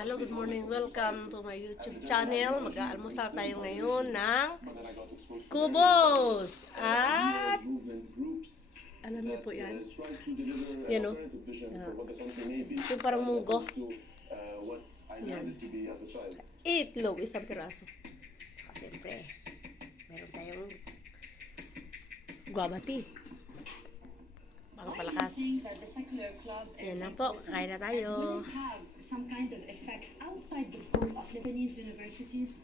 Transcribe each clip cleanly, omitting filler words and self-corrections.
Hello, good morning. Welcome to my YouTube channel. Mag-aalmusal tayo ngayon ng kubos. At alam niyo po yan. Yan o. Ito parang munggo. Yan. Itlog, isang piraso. Saka siyempre, meron tayong guava tea. Pangpalakas. Yan na po, kakain na tayo. Some kind of effect outside the scope of Lebanese universities.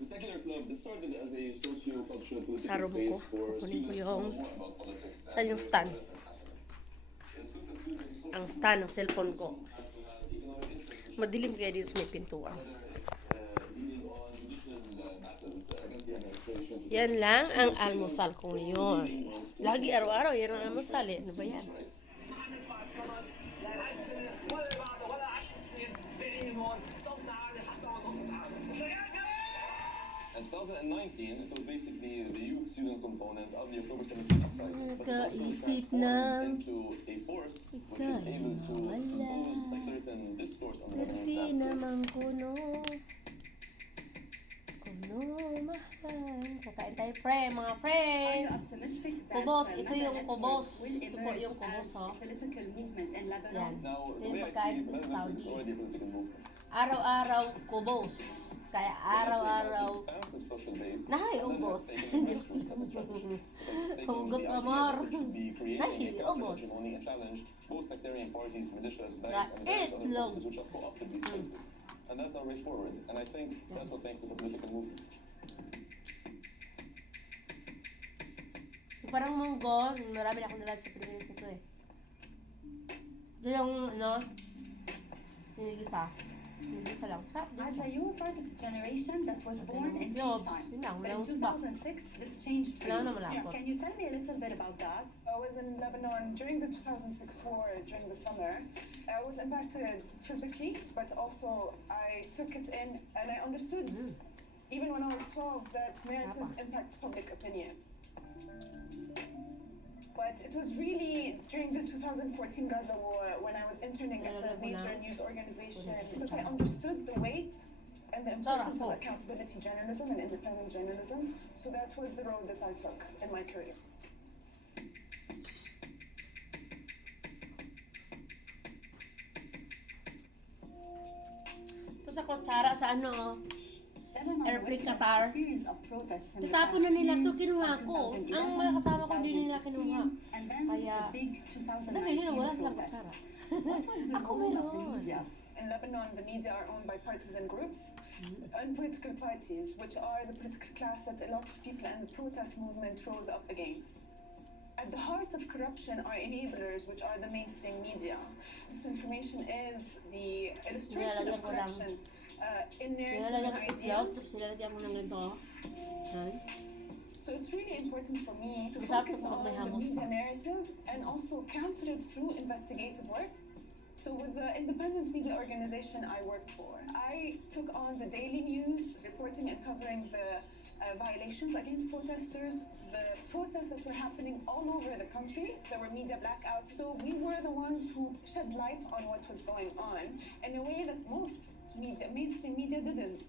The secular club started as a socio-cultural political Saro mo ko. space for Kunin ko students to yung know more about politics. saan yung stand. Ang stand ng cellphone ko. Madilim kaya dito sa may pintuan. Yan lang ang almusal ko ngayon. Lagi araw-araw yan ang almusal eh. Ano ba yan? In 2019, it was basically the youth student component of the October 17 uprising, but it also transformed into a force which is able to impose a certain discourse on the Lebanese landscape. Kakain tayo, mga friends. Kubos, ito yung kubos. Ito po yung kubos, ho. Yan. Now, Ito the yung way I pagkain see it, ko sa Lebanon is Saudi. already a political movement. Araw-araw, kubos. Kaya araw-araw, It has an expansive social base nahay, and ubos. has taken mushrooms as a strategy. It has taken Hugot the pa, idea Mar. that it should be creating Nahi, a ubos. counter-hegemony and challenge both sectarian parties, militias, banks, and various other Itlog. forces which have co-opted these spaces. And that's our way forward. And I think that's what makes it a political movement. Parang munggo, marami na akong nalad sa Pilipinas nito eh. Ito yung, hinigisa. Hinigisa lang. Asa, you were part of the generation that was born in peacetime. Yun lang, But in walang 2006, this changed for Wala you. naman ako. Can you tell me a little bit about that? I was in Lebanon during the 2006 war, during the summer. I was impacted physically, but also I took it in and I understood, even when I was 12, that narratives impact public opinion. But it was really during the 2014 Gaza war, when I was interning at a major news organization, that I understood the weight and the importance of accountability journalism and independent journalism. So that was the road that I took in my career. Ito sa kutsara sa ano, Lebanon Airplane witnessed Qatar. a series of protests in the Tatapon na past nila to, years, kinuha from ko. 2011, Ang mga kasama ko, hindi nila kinuha. 2015, and then Kaya, the big dahil nila wala 2019 silang protests. kutsara. What was the Ako role of the meron. media? In Lebanon, the media are owned by partisan groups and political parties, which are the political class that a lot of people in the protest movement rose up against. At the heart of corruption are enablers, which are the mainstream media. Disinformation is the illustration of corruption in narrative Nilalagyan and ko itlog, ideas. tapos nilalagyan ko ng ganito. Yan. So it's really important for me to Masarap focus ito pag on may the hamos media pa. narrative and also counter it through investigative work. So with the independent media organization I work for, I took on the daily news, reporting and covering the violations against protesters, the protests that were happening all over the country. There were media blackouts. So we were the ones who shed light on what was going on in a way that most media, mainstream media didn't.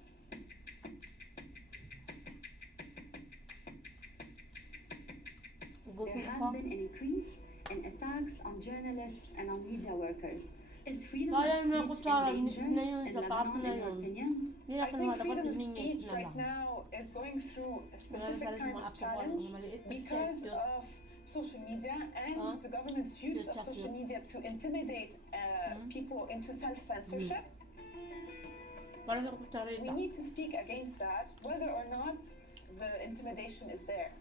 There has been an increase in attacks on journalists and on media workers. Is freedom Kaya na of speech kutsara, in danger na yun, in sa top Lebanon, na in your yun. opinion? Hindi na I think kinuha, dapat freedom of hiningit speech na right lang. now is going through a specific Wala sa kind mga of ako challenge maliit na because set yun. of social media and the government's use of social media to intimidate people into self-censorship. Para sa kutsara We ito. need to speak against that, whether or not the intimidation is there.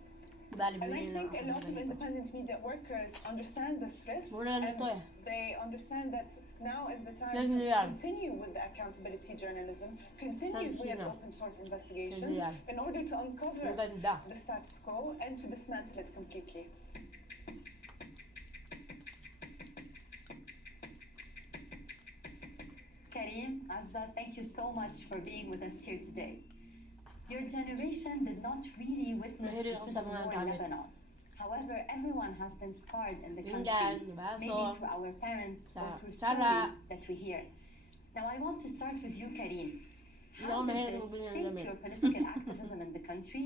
Bali, And I bili na think a ako lot of ng ganito. independent media workers understand this risk, Mura na and ito eh. they understand that now is the time Yes, to yeah. continue with the accountability journalism, continue Yes, with yeah. open source investigations Yeah. in order to uncover Maganda. the status quo and to dismantle it completely. Karim, Azza, thank you so much for being with us here today. Your generation did not really witness the Mahilig ako sa civil mga war in gamit. Lebanon. However, everyone has been scarred in the Pinggan, country, baso, maybe through our parents or through sara. stories that we hear. Now, I want to start with you, Karim. Hindi ako How did mahilig this magbili ng shape damit. your political activism in the country?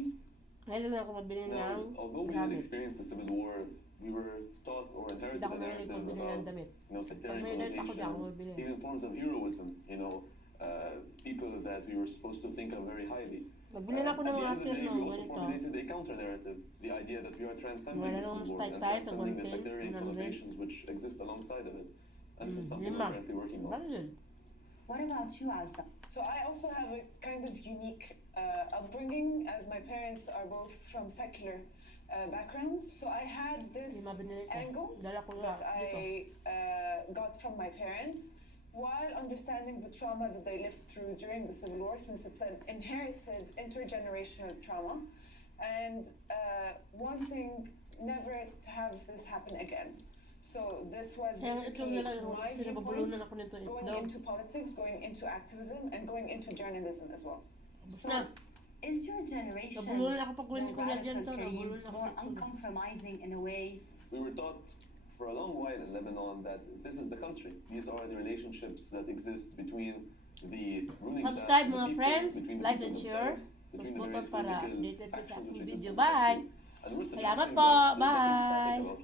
Mahilig na ako mabili Now, ng although we didn't gamit. experience the Civil War, we were taught or inherited Hindi ako a mahilig narrative magbili ng about, damit. sectarian Pag may damit ako, di ako connotations, mabili. even forms of heroism, people that we were supposed to think of very highly. Nagbili na ako ng At the mga end of the day, kirno, we also ganito. formulated a counter-narrative, the idea that we are transcending Wala the namang Civil War style and tayo, transcending the 110, sectarian 100. connotations which exist alongside of it. And this is something we're Lima. currently working on. Ganun. What about you, Azza? So I also have a kind of unique upbringing, as my parents are both from secular backgrounds. So I had this Lima binili ko. angle Dala ko nga that dito. I got from my parents, while understanding the trauma that they lived through during the Civil War, since it's an inherited intergenerational trauma, and wanting never to have this happen again. So this was Kaya ito basically nila yung my sinababulunan viewpoint ako nito. going Daw. into politics, going into activism, and going into journalism as well. Tapos So, na. is your generation Nabulunan ako pag more kunin ko yan radical, to. Karim, Nabulunan ako more sa tulo. uncompromising in a way? We were taught for a long while in Lebanon that this is the country. These are the relationships that exist between the ruling Subscribe, class and the mga people, friends. between the Like people and share. themselves, Mas between the button various para political updated ka sa factions aking which exist video. in the country. Bye! And we're Salamat suggesting po. that there's nothing Bye! static about